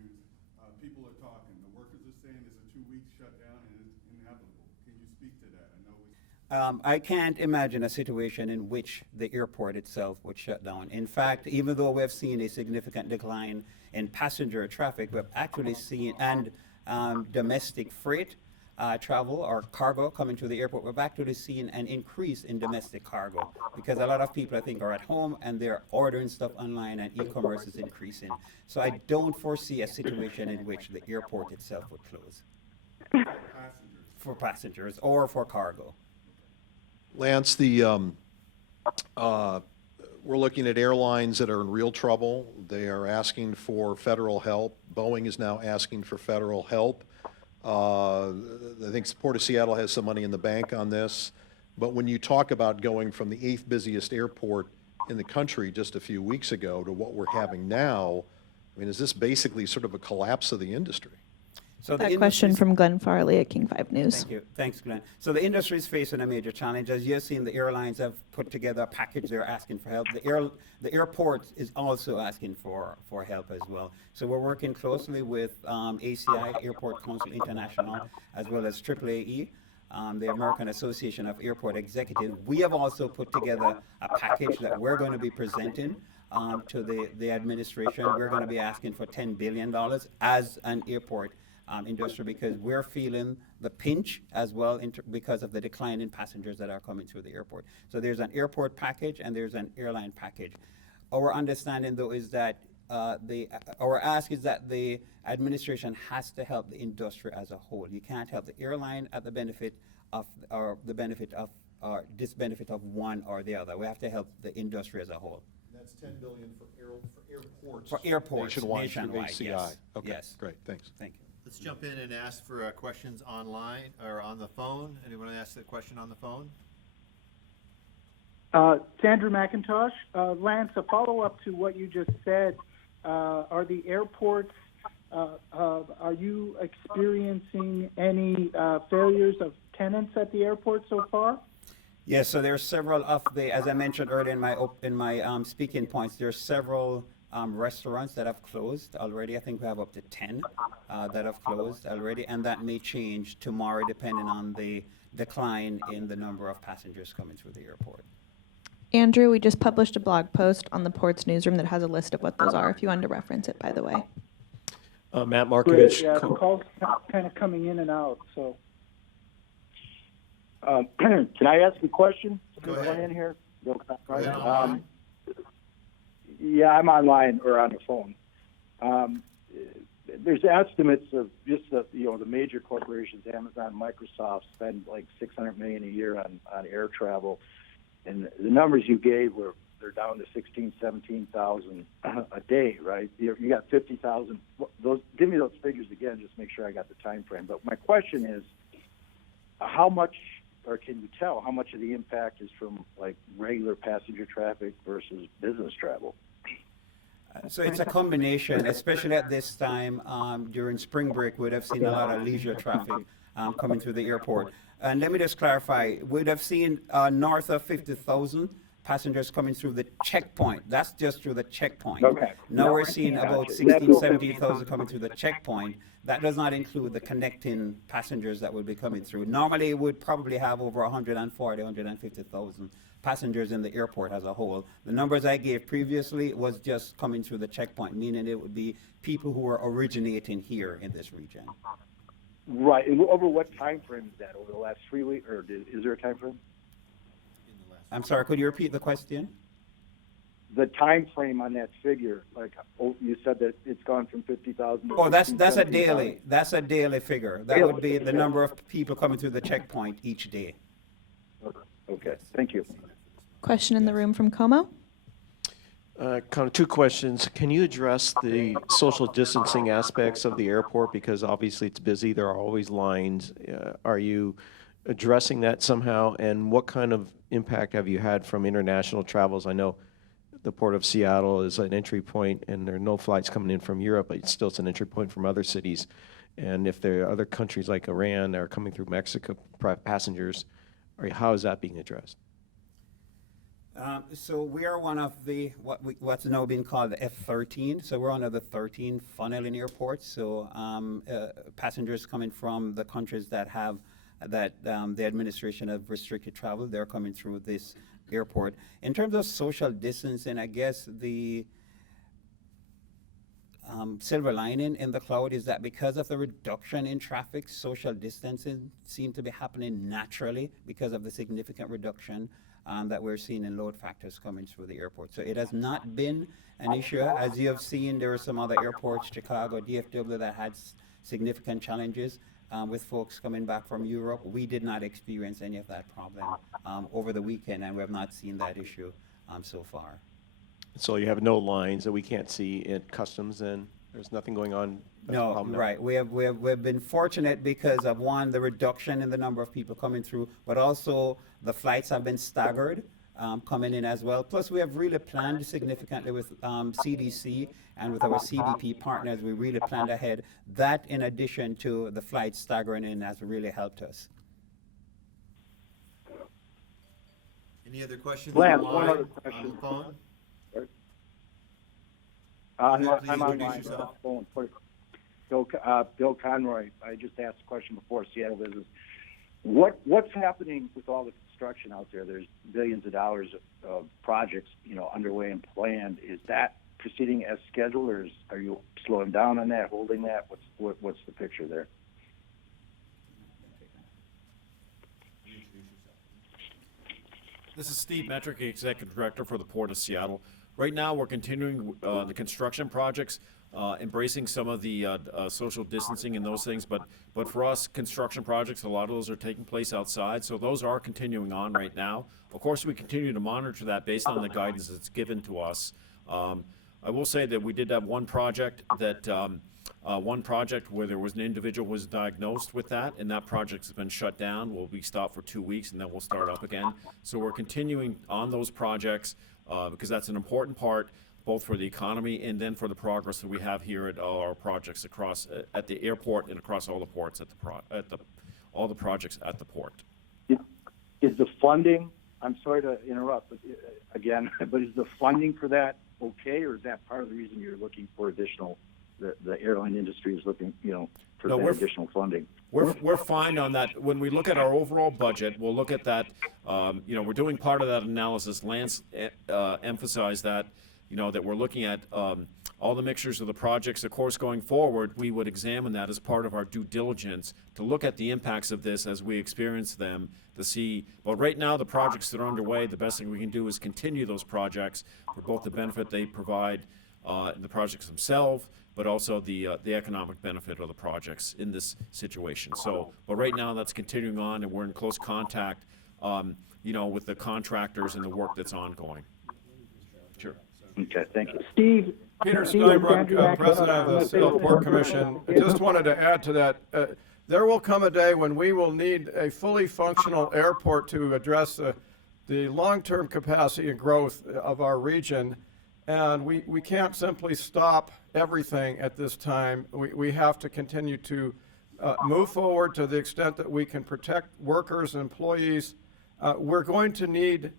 news. People are talking. The workers are saying it's a 2-week shutdown and it's inevitable. Can you speak to that? I know I can't imagine a situation in which the airport itself would shut down. In fact, even though we've seen a significant decline in passenger traffic, we've actually seen, and domestic freight travel or cargo coming to the airport, we've actually seen an increase in domestic cargo because a lot of people, I think, are at home and they're ordering stuff online and e-commerce is increasing. So I don't foresee a situation in which the airport itself would close for passengers or for cargo. Lance, we're looking at airlines that are in real trouble. They are asking for federal help. Boeing is now asking for federal help. I think the Port of Seattle has some money in the bank on this. But when you talk about going from the 8th busiest airport in the country just a few weeks ago to what we're having now, I mean, is this basically sort of a collapse of the industry? So that question from Glenn Farley at King 5 News. Thank you. Thanks, Glenn. So the industry is facing a major challenge. As you've seen, the airlines have put together a package. They're asking for help. The airport is also asking for help as well. So we're working closely with ACI, Airport Council International, as well as AAAE, the American Association of Airport Executives. We have also put together a package that we're going to be presenting to the administration. We're going to be asking for $10 billion as an airport industry because we're feeling the pinch as well because of the decline in passengers that are coming through the airport. So there's an airport package and there's an airline package. Our understanding though is that our ask is that the administration has to help the industry as a whole. You can't help the airline at the benefit of disbenefit of one or the other. We have to help the industry as a whole. And that's $10 billion for airports. For airports nationwide. ACI. Yes. Okay. Yes. Great. Thanks. Thank you. Let's jump in and ask for questions online or on the phone. Anyone want to ask a question on the phone? Sandra McIntosh. Lance, a follow-up to what you just said. Are the airports, are you experiencing any failures of tenants at the airport so far? Yes, so there are several of as I mentioned earlier in my speaking points, there are several restaurants that have closed already. I think we have up to 10 that have closed already, and that may change tomorrow depending on the decline in the number of passengers coming through the airport. Andrew, we just published a blog post on the Port's newsroom that has a list of what those are, if you wanted to reference it, by the way. Matt Markovich. Yeah, the call's kind of coming in and out, so. Can I ask a question? Go ahead. In here? Yeah, I'm online or on the phone. There's estimates of just the major corporations, Amazon, Microsoft, spend like $600 million a year on air travel, and the numbers you gave they're down to 17,000 a day, right? You got 50,000. Give me those figures again, just make sure I got the time frame. But my question is, how much, or can you tell how much of the impact is from like regular passenger traffic versus business travel? So it's a combination, especially at this time during spring break. We'd have seen a lot of leisure traffic coming through the airport. And let me just clarify, we'd have seen north of 50,000 passengers coming through the checkpoint. That's just through the checkpoint. Okay. Now we're seeing about 16,000, 17,000 coming through the checkpoint. That does not include the connecting passengers that will be coming through. Normally it would probably have over 140, 150,000 passengers in the airport as a whole. The numbers I gave previously was just coming through the checkpoint, meaning it would be people who are originating here in this region. Right. And over what time frame is that? Over the last 3 weeks, or is there a time frame? I'm sorry, could you repeat the question? The time frame on that figure, like you said that it's gone from 50,000. Oh, that's a daily. That's a daily figure. That would be the number of people coming through the checkpoint each day. Okay. Thank you. Question in the room from Como. Kind of two questions. Can you address the social distancing aspects of the airport? Because obviously it's busy. There are always lines. Are you addressing that somehow? And what kind of impact have you had from international travels? I know the Port of Seattle is an entry point, and there are no flights coming in from Europe, but it's an entry point from other cities. And if there are other countries like Iran that are coming through Mexico, passengers, how is that being addressed? So we are one of the what's now being called the F13. So we're under the 13 funnel in airports. So passengers coming from the countries that have the administration have restricted travel, they're coming through this airport. In terms of social distancing, I guess the silver lining in the cloud is that because of the reduction in traffic, social distancing seemed to be happening naturally because of the significant reduction that we're seeing in load factors coming through the airport. So it has not been an issue. As you have seen, there are some other airports, Chicago, DFW, that had significant challenges with folks coming back from Europe. We did not experience any of that problem over the weekend, and we have not seen that issue so far. So you have no lines that we can't see at customs, and there's nothing going on? That's a No, problem now. right. We've been fortunate because of, one, the reduction in the number of people coming through, but also the flights have been staggered coming in as well. Plus, we have really planned significantly with CDC and with our CBP partners. We really planned ahead. That, in addition to the flights staggering in, has really helped us. Any other questions Lance, online, one other on question. the phone? I'm Please introduce online. yourself. Bill Conroy. I just asked a question before, Seattle Business. What's happening with all the construction out there? There's billions of dollars of projects, underway and planned. Is that proceeding as scheduled, or are you slowing down on that, holding that? What's the picture there? This is Steve Metrick, Executive Director for the Port of Seattle. Right now, we're continuing the construction projects, embracing some of the social distancing and those things, but for us, construction projects, a lot of those are taking place outside, so those are continuing on right now. Of course, we continue to monitor that based on the guidance that's given to us. I will say that we did have one project where there was an individual who was diagnosed with that, and that project has been shut down. Will be stopped for 2 weeks, and then we'll start up again. So we're continuing on those projects because that's an important part, both for the economy and then for the progress that we have here at all our projects across at the airport and across all the ports all the projects at the port. Is the funding? I'm sorry to interrupt, but again, but is the funding for that okay, or is that part of the reason you're looking for additional? The airline industry is looking, for that additional funding. We're fine on that. When we look at our overall budget, we'll look at that. We're doing part of that analysis. Lance emphasized that, that we're looking at all the mixtures of the projects. Of course, going forward, we would examine that as part of our due diligence to look at the impacts of this as we experience them, to see. But right now, the projects that are underway, the best thing we can do is continue those projects for both the benefit they provide the projects themselves, but also the economic benefit of the projects in this situation. So, but right now that's continuing on, and we're in close contact, with the contractors and the work that's ongoing. Sure. Okay, thank you. Steve. Peter Steve, Steinbrook, Andrew President of the Seattle Port Commission. I just wanted to add to that. There will come a day when we will need a fully functional airport to address the long-term capacity and growth of our region. And we can't simply stop everything at this time. We have to continue to move forward to the extent that we can protect workers and employees. We're going to need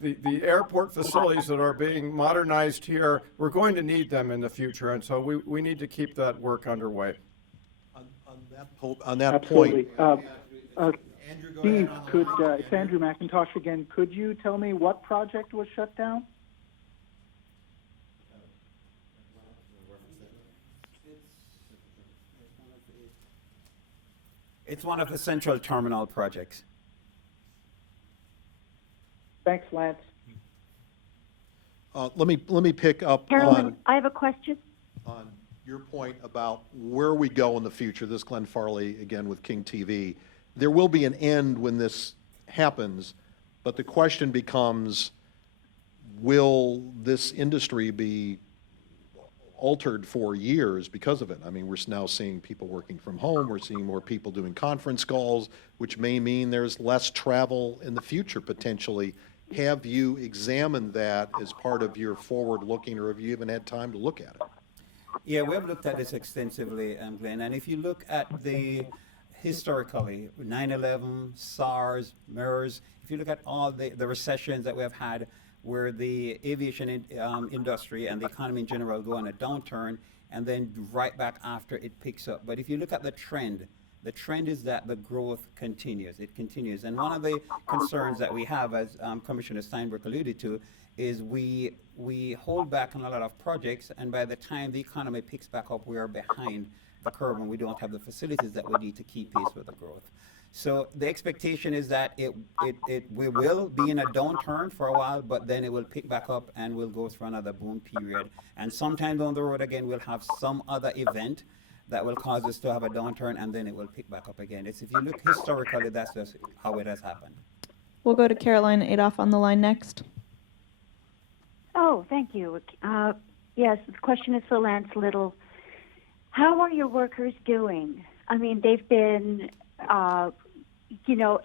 the airport facilities that are being modernized here. We're going to need them in the future, and so we need to keep that work underway. On that Absolutely. point, Andrew, go Steve, ahead on the line. it's Andrew McIntosh again. Could you tell me what project was shut down? It's one of the central terminal projects. Thanks, Lance. let me pick up Carolyn, I have a question. on your point about where we go in the future. This is Glenn Farley again with King TV. There will be an end when this happens, but the question becomes, will this industry be altered for years because of it? I mean, we're now seeing people working from home. We're seeing more people doing conference calls, which may mean there's less travel in the future potentially. Have you examined that as part of your forward-looking, or have you even had time to look at it? Yeah, we have looked at this extensively, Glenn, and if you look at the historically, 9/11, SARS, MERS, if you look at all the recessions that we have had, where the aviation industry and the economy in general go on a downturn, and then right back after it picks up. But if you look at the trend is that the growth continues. It continues. And one of the concerns that we have, as Commissioner Steinbrück alluded to, is we hold back on a lot of projects, and by the time the economy picks back up, we are behind the curve, and we don't have the facilities that we need to keep pace with the growth. So the expectation is that we will be in a downturn for a while, but then it will pick back up and we'll go through another boom period. And sometime down the road again, we'll have some other event that will cause us to have a downturn, and then it will pick back up again. If you look historically, that's just how it has happened. We'll go to Caroline Adolph on the line next. Oh, thank you. Yes, the question is for Lance Little. How are your workers doing? I mean, they've been,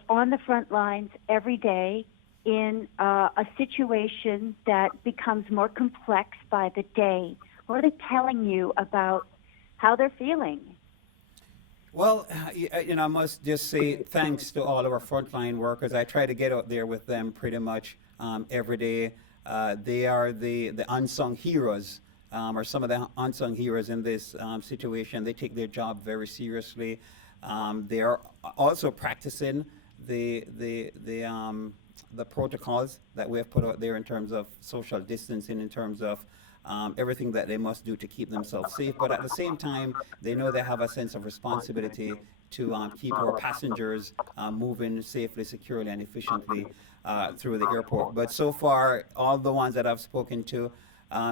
on the front lines every day in a situation that becomes more complex by the day. What are they telling you about how they're feeling? Well, I must just say thanks to all of our frontline workers. I try to get out there with them pretty much every day. They are the unsung heroes, or some of the unsung heroes in this situation. They take their job very seriously. They are also practicing the protocols that we have put out there in terms of social distancing, in terms of everything that they must do to keep themselves safe. But at the same time, they know they have a sense of responsibility to keep our passengers moving safely, securely, and efficiently through the airport. But so far, all the ones that I've spoken to,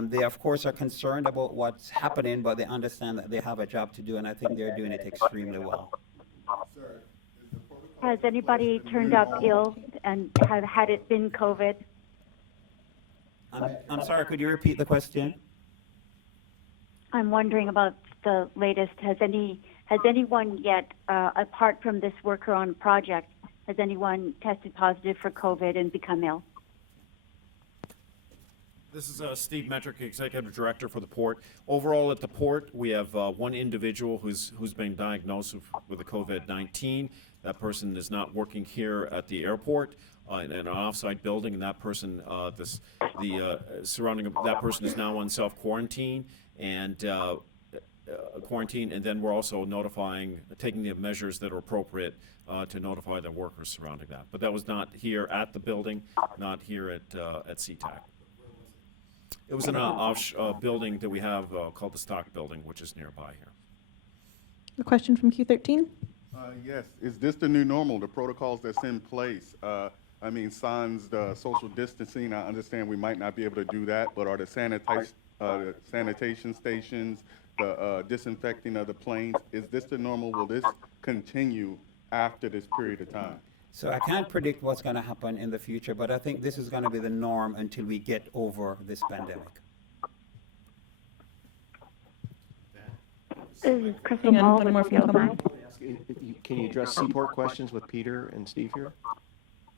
they of course are concerned about what's happening, but they understand that they have a job to do, and I think they're doing it extremely well. Has anybody turned up ill, and had it been COVID? I'm sorry, could you repeat the question? I'm wondering about the latest. Has anyone yet, apart from this worker on project, has anyone tested positive for COVID and become ill? This is Steve Metrick, Executive Director for the Port. Overall at the Port, we have one individual who's been diagnosed with the COVID-19. That person is not working here at the airport in an off-site building, and that person, surrounding that person is now on self-quarantine and then we're also taking the measures that are appropriate to notify the workers surrounding that. But that was not here at the building, not here at SeaTac. It was in a building that we have called the Stock Building, which is nearby here. A question from Q13. Yes, is this the new normal, the protocols that's in place? Sans the social distancing, I understand we might not be able to do that, but are the sanitation stations, the disinfecting of the planes, is this the normal? Will this continue after this period of time? So I can't predict what's going to happen in the future, but I think this is going to be the norm until we get over this pandemic. This is Crystal Hang on, Ball one with more from Tacoma. Can you address Seaport questions with Peter and Steve here?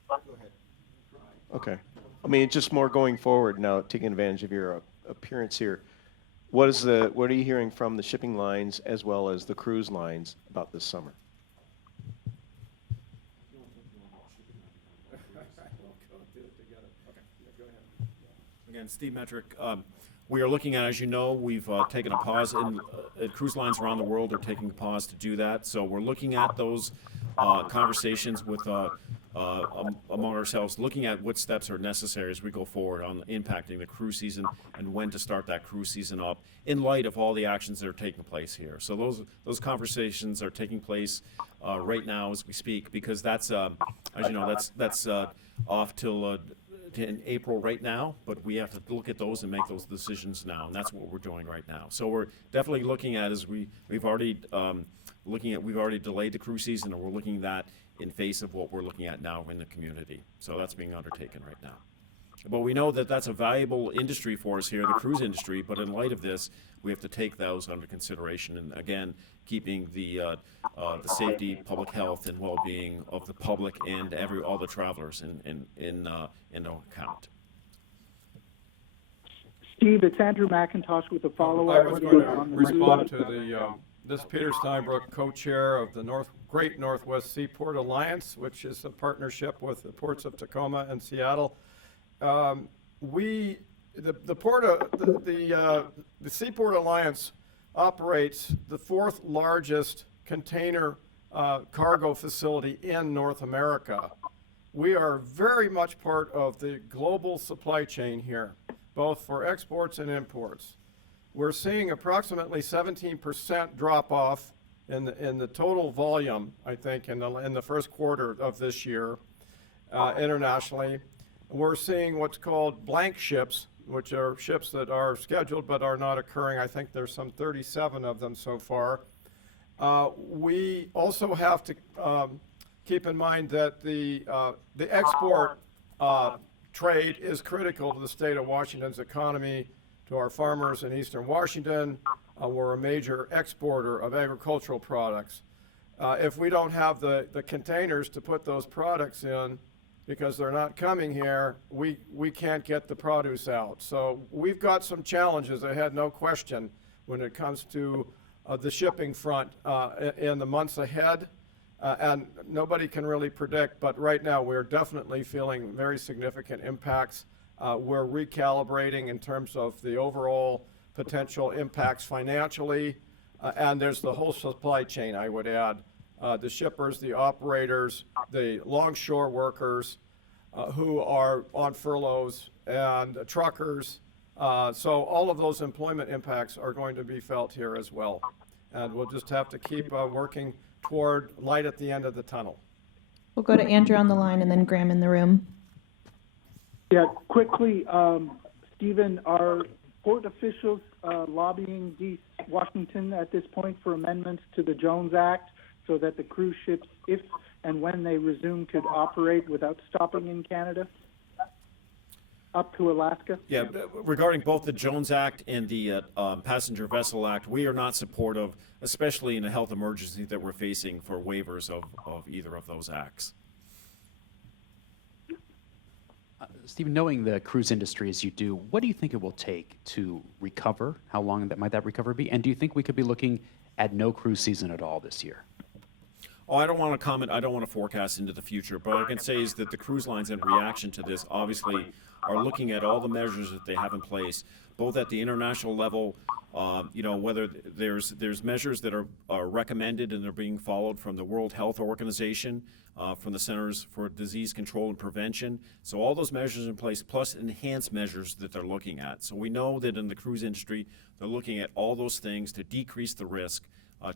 Go ahead. Okay. I mean, it's just more going forward now, taking advantage of your appearance here. What are you hearing from the shipping lines as well as the cruise lines about this summer? Again, Steve Metrick. We are looking at, as you know, we've taken a pause, and cruise lines around the world are taking a pause to do that. So we're looking at those conversations with among ourselves, looking at what steps are necessary as we go forward on impacting the cruise season and when to start that cruise season up in light of all the actions that are taking place here. So those conversations are taking place right now as we speak, because that's, as you know, that's off till in April right now, but we have to look at those and make those decisions now, and that's what we're doing right now. So we're definitely looking at, as we've already delayed the cruise season, and we're looking at that in face of what we're looking at now in the community. So that's being undertaken right now. But we know that that's a valuable industry for us here, the cruise industry, but in light of this, we have to take those under consideration, and again, keeping the safety, public health, and well-being of the public and all the travelers in account. Steve, it's Andrew McIntosh with a follow-up. I was going to respond to this Peter Steinbrück, co-chair of the North Great Northwest Seaport Alliance, which is a partnership with the ports of Tacoma and Seattle. The Seaport Alliance operates the fourth largest container cargo facility in North America. We are very much part of the global supply chain here, both for exports and imports. We're seeing approximately 17% drop off in the total volume, I think, in the first quarter of this year internationally. We're seeing what's called blank ships, which are ships that are scheduled but are not occurring. I think there's some 37 of them so far. We also have to keep in mind that the export trade is critical to the state of Washington's economy, to our farmers in Eastern Washington. We're a major exporter of agricultural products. If we don't have the containers to put those products in, because they're not coming here, we can't get the produce out. So we've got some challenges ahead, no question, when it comes to the shipping front in the months ahead. And nobody can really predict, but right now we're definitely feeling very significant impacts. We're recalibrating in terms of the overall potential impacts financially, and there's the whole supply chain, I would add. The shippers, the operators, the longshore workers who are on furloughs, and truckers. So all of those employment impacts are going to be felt here as well. And we'll just have to keep working toward light at the end of the tunnel. We'll go to Andrew on the line and then Graham in the room. Yeah, quickly, Stephen, are port officials lobbying Washington at this point for amendments to the Jones Act so that the cruise ships, if and when they resume, could operate without stopping in Canada up to Alaska? Yeah, regarding both the Jones Act and the Passenger Vessel Act, we are not supportive, especially in a health emergency that we're facing, for waivers of either of those acts. Stephen, knowing the cruise industry as you do, what do you think it will take to recover? How long might that recovery be? And do you think we could be looking at no cruise season at all this year? Oh, I don't want to comment. I don't want to forecast into the future, but what I can say is that the cruise lines, in reaction to this, obviously are looking at all the measures that they have in place, both at the international level, whether there's measures that are recommended and they're being followed from the World Health Organization, from the Centers for Disease Control and Prevention. So all those measures in place, plus enhanced measures that they're looking at. So we know that in the cruise industry, they're looking at all those things to decrease the risk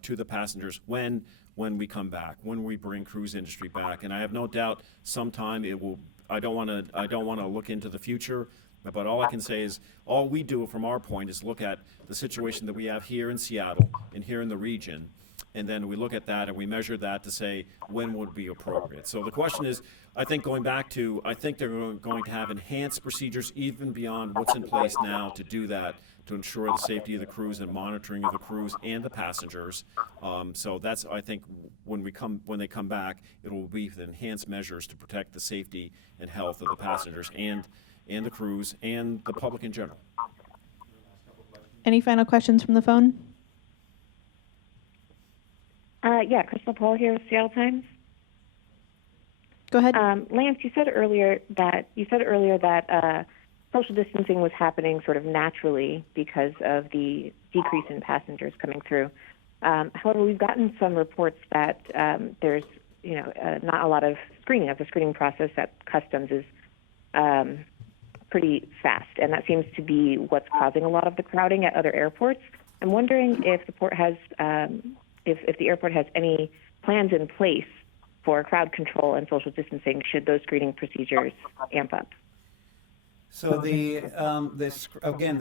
to the passengers when we come back, when we bring cruise industry back. And I have no doubt sometime it will. I don't want to look into the future, but all I can say is all we do from our point is look at the situation that we have here in Seattle and here in the region, and then we look at that and we measure that to say when would be appropriate. So the question is, I think going back to, I think they're going to have enhanced procedures even beyond what's in place now to do that, to ensure the safety of the crews and monitoring of the crews and the passengers. So that's, I think, when they come back, it will be the enhanced measures to protect the safety and health of the passengers and the crews and the public in general. Any final questions from the phone? Yeah, Crystal Paul here with Seattle Times. Go ahead. Lance, you said earlier that social distancing was happening sort of naturally because of the decrease in passengers coming through. However, we've gotten some reports that there's not a lot of screening. The screening process at customs is pretty fast, and that seems to be what's causing a lot of the crowding at other airports. I'm wondering if the port has, if the airport has any plans in place for crowd control and social distancing should those screening procedures amp up. So the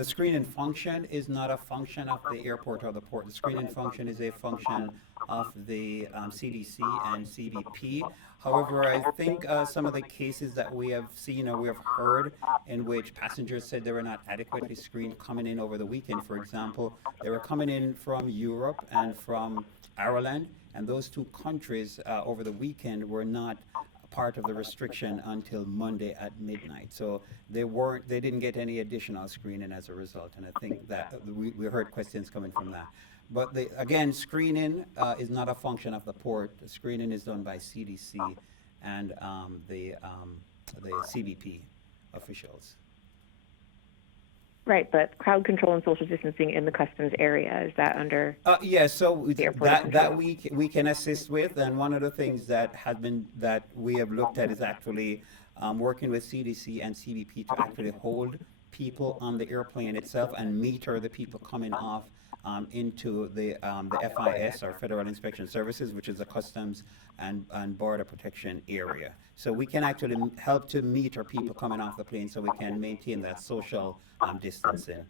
screening function is not a function of the airport or the port. The screening function is a function of the CDC and CBP. However, I think some of the cases that we have seen or we have heard in which passengers said they were not adequately screened coming in over the weekend, for example, they were coming in from Europe and from Ireland, and those two countries over the weekend were not part of the restriction until Monday at midnight. So they didn't get any additional screening as a result, and I think that we heard questions coming from that. But again, screening is not a function of the port. The screening is done by CDC and the CBP officials. Right, but crowd control and social distancing in the customs area, is that under? Yes, so airport that control? we can assist with, and one of the things that we have looked at is actually working with CDC and CBP to actually hold people on the airplane itself and meter the people coming off into the FIS, or Federal Inspection Services, which is the Customs and Border Protection area. So we can actually help to meter people coming off the plane so we can maintain that social distancing.